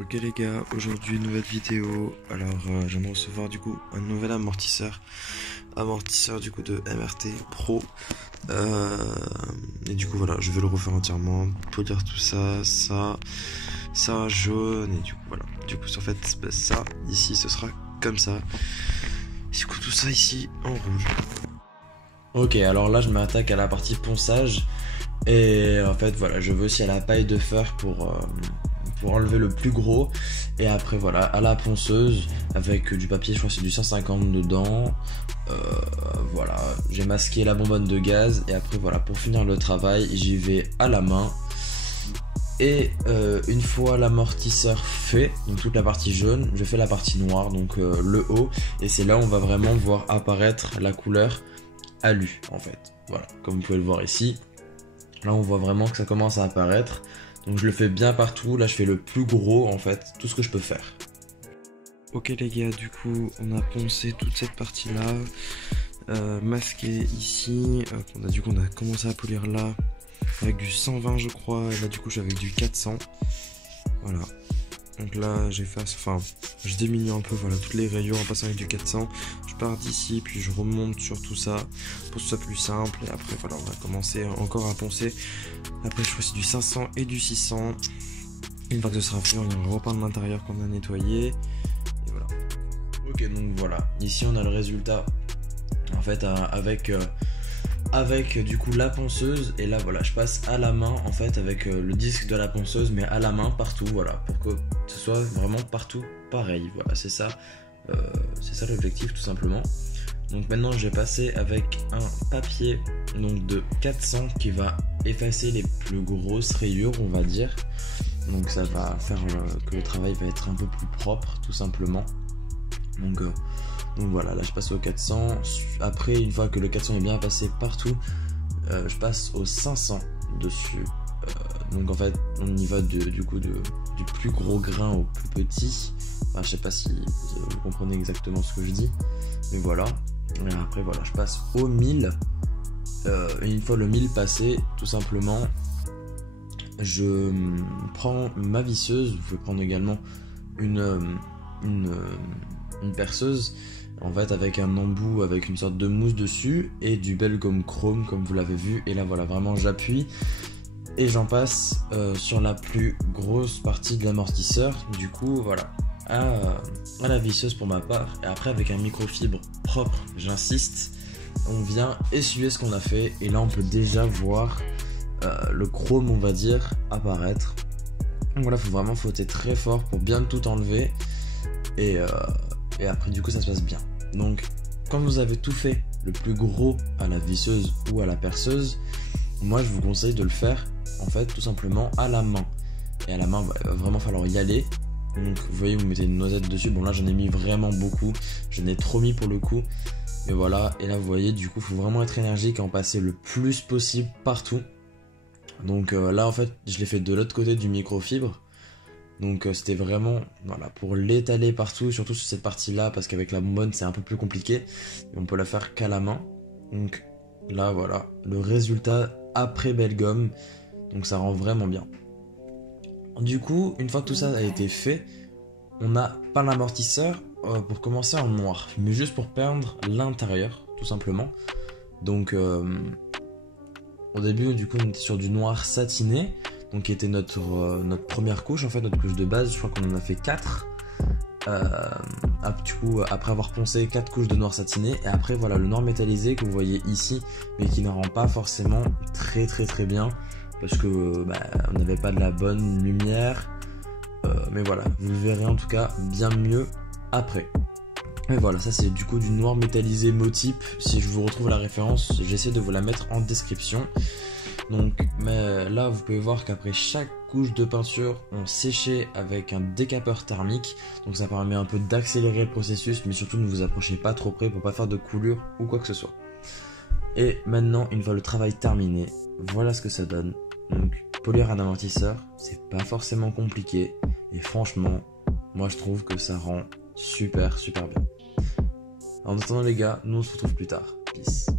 Ok les gars, aujourd'hui nouvelle vidéo. Alors je viens de recevoir du coup un nouvel amortisseur du coup de MRT Pro. Et du coup voilà, je vais le refaire entièrement, polir tout ça jaune, et du coup voilà. Du coup en fait ça ici ce sera comme ça. Et du coup tout ça ici en rouge. Ok, alors là je m'attaque à la partie ponçage et en fait voilà, je veux aussi à la paille de fer pour enlever le plus gros, et après voilà à la ponceuse avec du papier, je crois que c'est du 150 dedans. Voilà, j'ai masqué la bonbonne de gaz et après voilà, pour finir le travail j'y vais à la main. Et une fois l'amortisseur fait, donc toute la partie jaune, je fais la partie noire, donc le haut, et c'est là où on va vraiment voir apparaître la couleur alu en fait. Voilà, comme vous pouvez le voir ici. Là on voit vraiment que ça commence à apparaître. Donc je le fais bien partout. Là je fais le plus gros en fait, tout ce que je peux faire. Ok les gars, du coup on a poncé toute cette partie là, masqué ici, on a commencé à polir là avec du 120 je crois, et là du coup je suis avec du 400. Voilà. Donc là je diminue un peu voilà toutes les rayures en passant avec du 400. Je pars d'ici puis je remonte sur tout ça pour que ce soit plus simple, et après voilà on va commencer encore à poncer. Après je choisis du 500 et du 600. Une fois que ce sera fait, on repeint de l'intérieur qu'on a nettoyé, et voilà. Ok, donc voilà, ici on a le résultat en fait avec du coup la ponceuse, et là voilà je passe à la main en fait avec le disque de la ponceuse, mais à la main partout, voilà, pour que ce soit vraiment partout pareil. Voilà, c'est ça l'objectif tout simplement. Donc maintenant je vais passer avec un papier donc de 400 qui va effacer les plus grosses rayures on va dire. Donc ça va faire que le travail va être un peu plus propre tout simplement. Donc voilà, là je passe au 400. Après, une fois que le 400 est bien passé partout, je passe au 500 dessus. Donc en fait on y va du plus gros grain au plus petit. Enfin, je sais pas si vous comprenez exactement ce que je dis, mais voilà. Et après voilà, je passe au 1000. Et une fois le 1000 passé, tout simplement, je prends ma visseuse. Vous pouvez prendre également une perceuse, en fait avec un embout avec une sorte de mousse dessus et du bel gomme chrome comme vous l'avez vu. Et là voilà, vraiment j'appuie et j'en passe sur la plus grosse partie de l'amortisseur, du coup voilà, à la visseuse pour ma part. Et après avec un microfibre propre, j'insiste, on vient essuyer ce qu'on a fait, et là on peut déjà voir le chrome on va dire apparaître. Donc voilà, faut vraiment frotter très fort pour bien tout enlever, et après du coup ça se passe bien. Donc quand vous avez tout fait, le plus gros à la visseuse ou à la perceuse, moi je vous conseille de le faire en fait tout simplement à la main. Et à la main il va vraiment falloir y aller. Donc vous voyez, vous mettez une noisette dessus. Bon là j'en ai mis vraiment beaucoup, j'en ai trop mis pour le coup, mais voilà. Et là vous voyez, du coup faut vraiment être énergique et en passer le plus possible partout. Donc là en fait je l'ai fait de l'autre côté du microfibre. Donc c'était vraiment voilà, pour l'étaler partout, surtout sur cette partie là, parce qu'avec la bonbonne c'est un peu plus compliqué, et on peut la faire qu'à la main. Donc là voilà le résultat après belle gomme, donc ça rend vraiment bien. Du coup une fois que tout ça a été fait, on a pas l'amortisseur pour commencer en noir, mais juste pour peindre l'intérieur tout simplement. Donc au début du coup on était sur du noir satiné, donc qui était notre première couche en fait, notre couche de base. Je crois qu'on en a fait 4. Du coup après avoir poncé 4 couches de noir satiné, et après voilà le noir métallisé que vous voyez ici, mais qui ne rend pas forcément très bien, parce que on n'avait pas de la bonne lumière, mais voilà, vous le verrez en tout cas bien mieux après. Et voilà, ça c'est du coup du noir métallisé Motype. Si je vous retrouve la référence, j'essaie de vous la mettre en description. Donc mais là vous pouvez voir qu'après chaque couche de peinture on séchait avec un décapeur thermique, donc ça permet un peu d'accélérer le processus, mais surtout ne vous approchez pas trop près pour pas faire de coulure ou quoi que ce soit. Et maintenant, une fois le travail terminé, voilà ce que ça donne. Donc polir un amortisseur, c'est pas forcément compliqué, et franchement moi je trouve que ça rend super bien. En attendant les gars, nous on se retrouve plus tard. Peace.